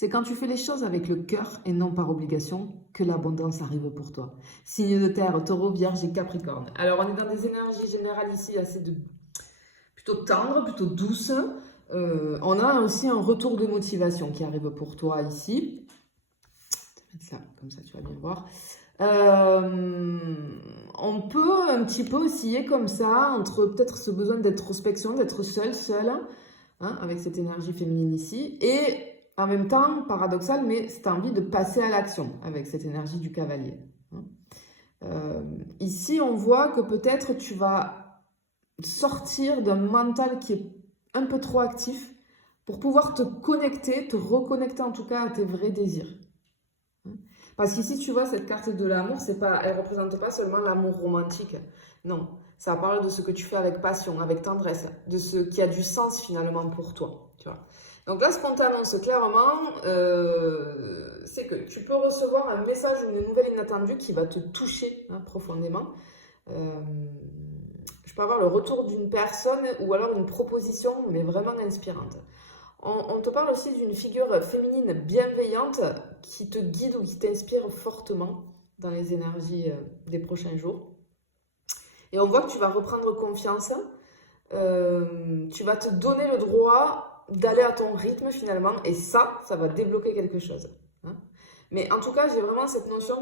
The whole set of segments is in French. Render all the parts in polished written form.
C'est quand tu fais les choses avec le cœur et non par obligation que l'abondance arrive pour toi. Signe de terre, taureau, vierge et capricorne. Alors, on est dans des énergies générales ici plutôt tendres, plutôt douces. On a aussi un retour de motivation qui arrive pour toi ici. Je vais mettre ça, comme ça tu vas bien voir. On peut un petit peu osciller comme ça entre peut-être ce besoin d'introspection, d'être seul, hein, avec cette énergie féminine ici, et en même temps, paradoxal, mais cette envie de passer à l'action avec cette énergie du cavalier. Hein. Ici, on voit que peut-être tu vas sortir d'un mental qui est un peu trop actif pour pouvoir te connecter, te reconnecter en tout cas à tes vrais désirs. Parce qu'ici, tu vois, cette carte de l'amour, elle ne représente pas seulement l'amour romantique. Non, ça parle de ce que tu fais avec passion, avec tendresse, de ce qui a du sens finalement pour toi. Tu vois. Donc là, ce qu'on t'annonce clairement, c'est que tu peux recevoir un message ou une nouvelle inattendue qui va te toucher profondément. Je peux avoir le retour d'une personne ou alors une proposition, mais vraiment inspirante. On te parle aussi d'une figure féminine bienveillante qui te guide ou qui t'inspire fortement dans les énergies des prochains jours. Et on voit que tu vas reprendre confiance. Tu vas te donner le droit d'aller à ton rythme finalement. Et ça va débloquer quelque chose. Hein. Mais en tout cas, j'ai vraiment cette notion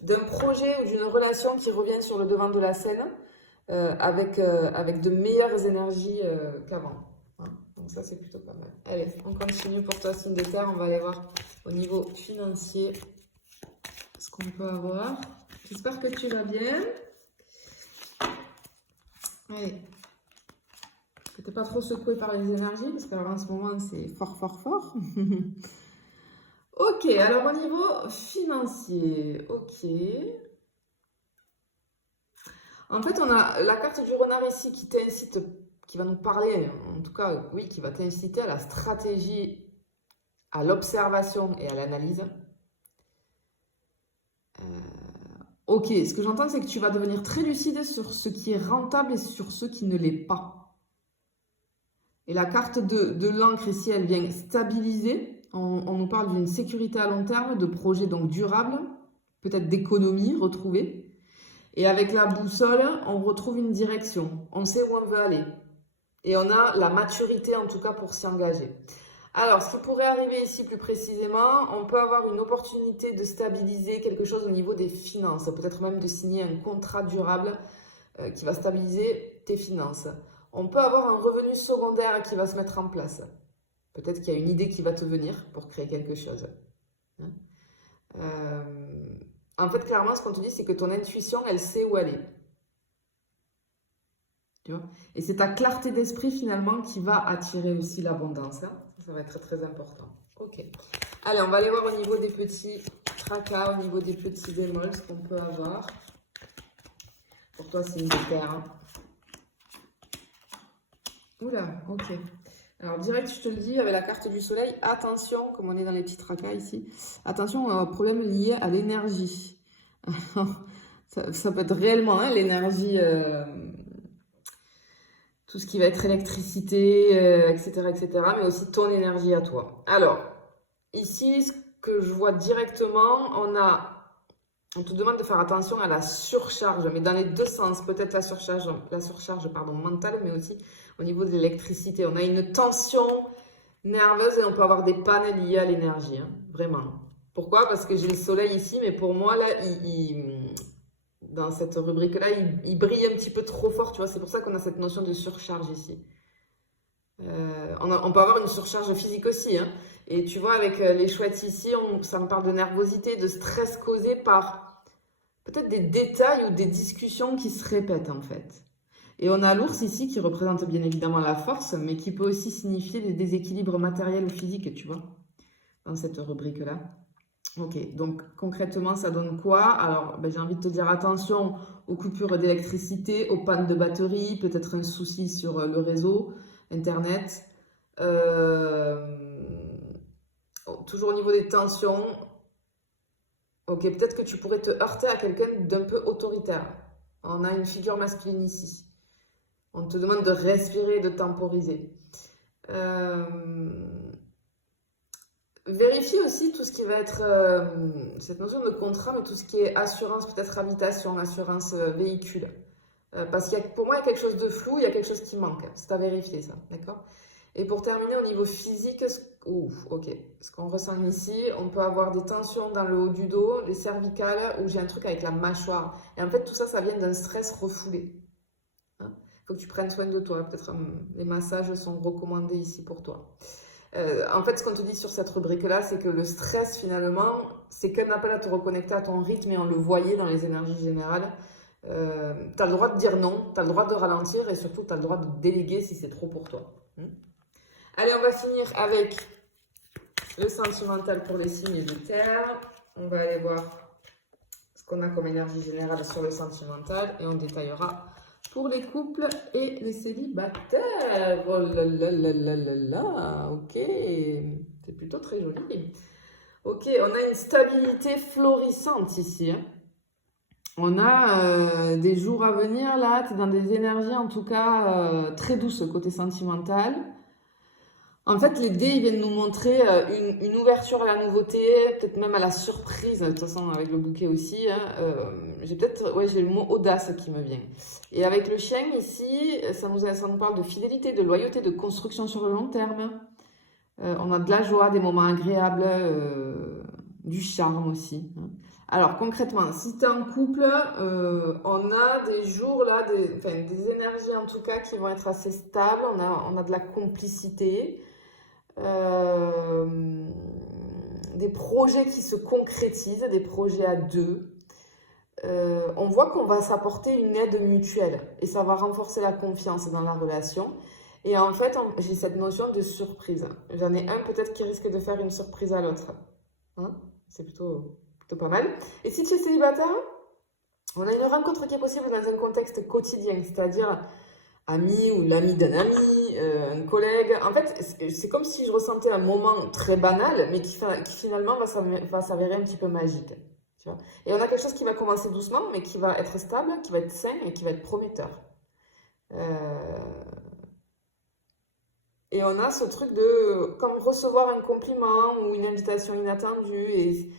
d'un projet ou d'une relation qui revient sur le devant de la scène avec de meilleures énergies qu'avant. Donc ça, c'est plutôt pas mal. Allez, on continue pour toi, signe de terre. On va aller voir au niveau financier ce qu'on peut avoir. J'espère que tu vas bien. Allez. Que tu n'es pas trop secoué par les énergies, parce qu'en ce moment, c'est fort, fort, fort. Ok, alors au niveau financier, ok. En fait, on a la carte du renard ici qui t'incite, qui va nous parler, en tout cas, oui, qui va t'inciter à la stratégie, à l'observation et à l'analyse. Ok, ce que j'entends, c'est que tu vas devenir très lucide sur ce qui est rentable et sur ce qui ne l'est pas. Et la carte de l'encre ici, elle vient stabiliser. On nous parle d'une sécurité à long terme, de projets donc durables, peut-être d'économie retrouvée. Et avec la boussole, on retrouve une direction. On sait où on veut aller. Et on a la maturité en tout cas pour s'y engager. Alors, ce qui pourrait arriver ici plus précisément, on peut avoir une opportunité de stabiliser quelque chose au niveau des finances. Peut-être même de signer un contrat durable qui va stabiliser tes finances. On peut avoir un revenu secondaire qui va se mettre en place. Peut-être qu'il y a une idée qui va te venir pour créer quelque chose. En fait, clairement, ce qu'on te dit, c'est que ton intuition, elle sait où aller. Tu vois ? Et c'est ta clarté d'esprit, finalement, qui va attirer aussi l'abondance. Hein. Ça va être très, très important. Ok. Allez, on va aller voir au niveau des petits tracas, au niveau des petits bémols, ce qu'on peut avoir. Pour toi, c'est une terre. Hein. Oula, ok. Alors, direct, je te le dis, avec la carte du soleil, attention, comme on est dans les petits tracas ici, attention aux problèmes liés à l'énergie. ça peut être réellement hein, l'énergie, tout ce qui va être électricité, etc., mais aussi ton énergie à toi. Alors, ici, ce que je vois directement, on te demande de faire attention à la surcharge, mais dans les deux sens, peut-être la surcharge mentale, mais aussi au niveau de l'électricité. On a une tension nerveuse et on peut avoir des pannes liées à l'énergie, hein, vraiment. Pourquoi ? Parce que j'ai le soleil ici, mais pour moi, là, dans cette rubrique-là, il brille un petit peu trop fort, tu vois. C'est pour ça qu'on a cette notion de surcharge ici. On peut avoir une surcharge physique aussi, hein. Et tu vois, avec les chouettes ici, ça me parle de nervosité, de stress causé par peut-être des détails ou des discussions qui se répètent en fait. Et on a l'ours ici qui représente bien évidemment la force, mais qui peut aussi signifier des déséquilibres matériels ou physiques, tu vois, dans cette rubrique-là. Ok, donc concrètement, ça donne quoi? Alors, j'ai envie de te dire attention aux coupures d'électricité, aux pannes de batterie, peut-être un souci sur le réseau, Internet. Toujours au niveau des tensions. Ok, peut-être que tu pourrais te heurter à quelqu'un d'un peu autoritaire. On a une figure masculine ici. On te demande de respirer, de temporiser. Vérifie aussi tout ce qui va être cette notion de contrat, mais tout ce qui est assurance, peut-être habitation, assurance véhicule. Parce que pour moi, il y a quelque chose de flou, il y a quelque chose qui manque. C'est à vérifier ça, d'accord? Et pour terminer, au niveau physique, ouf, ok. Ce qu'on ressent ici, on peut avoir des tensions dans le haut du dos, les cervicales, ou j'ai un truc avec la mâchoire. Et en fait, tout ça, ça vient d'un stress refoulé. Il faut que tu prennes soin de toi. Peut-être les massages sont recommandés ici pour toi. En fait, ce qu'on te dit sur cette rubrique-là, c'est que le stress, finalement, c'est qu'un appel à te reconnecter à ton rythme et on le voyait dans les énergies générales. Tu as le droit de dire non, tu as le droit de ralentir et surtout, tu as le droit de déléguer si c'est trop pour toi. Allez, on va finir avec le sentimental pour les signes de terre. On va aller voir ce qu'on a comme énergie générale sur le sentimental et on détaillera pour les couples et les célibataires. Oh là là là là là là, ok, c'est plutôt très joli. Ok, on a une stabilité florissante ici. On a des jours à venir là, tu es dans des énergies en tout cas très douces côté sentimental. En fait, les dés, ils viennent nous montrer une ouverture à la nouveauté, peut-être même à la surprise, de toute façon, avec le bouquet aussi. J'ai le mot audace qui me vient. Et avec le chien ici, ça nous parle de fidélité, de loyauté, de construction sur le long terme. On a de la joie, des moments agréables, du charme aussi. Alors, concrètement, si tu es en couple, on a des jours là, des énergies en tout cas qui vont être assez stables. On a de la complicité. Des projets qui se concrétisent, des projets à deux. On voit qu'on va s'apporter une aide mutuelle et ça va renforcer la confiance dans la relation. Et en fait, j'ai cette notion de surprise. J'en ai un peut-être qui risque de faire une surprise à l'autre. Hein, c'est plutôt pas mal. Et si tu es célibataire, on a une rencontre qui est possible dans un contexte quotidien, c'est-à-dire ami ou l'ami d'un ami, un collègue. En fait, c'est comme si je ressentais un moment très banal, mais qui finalement va s'avérer un petit peu magique. Tu vois. Et on a quelque chose qui va commencer doucement, mais qui va être stable, qui va être sain et qui va être prometteur. Et on a ce truc de comme recevoir un compliment ou une invitation inattendue. Et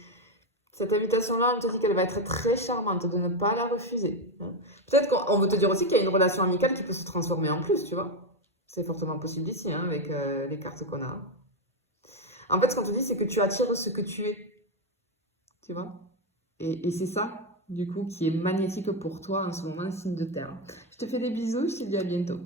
cette invitation-là, on te dit qu'elle va être très charmante, de ne pas la refuser. Peut-être qu'on veut te dire aussi qu'il y a une relation amicale qui peut se transformer en plus, tu vois. C'est fortement possible ici, hein, avec les cartes qu'on a. En fait, ce qu'on te dit, c'est que tu attires ce que tu es. Tu vois. Et c'est ça, du coup, qui est magnétique pour toi en ce moment, signe de terre. Je te fais des bisous, je te dis à bientôt.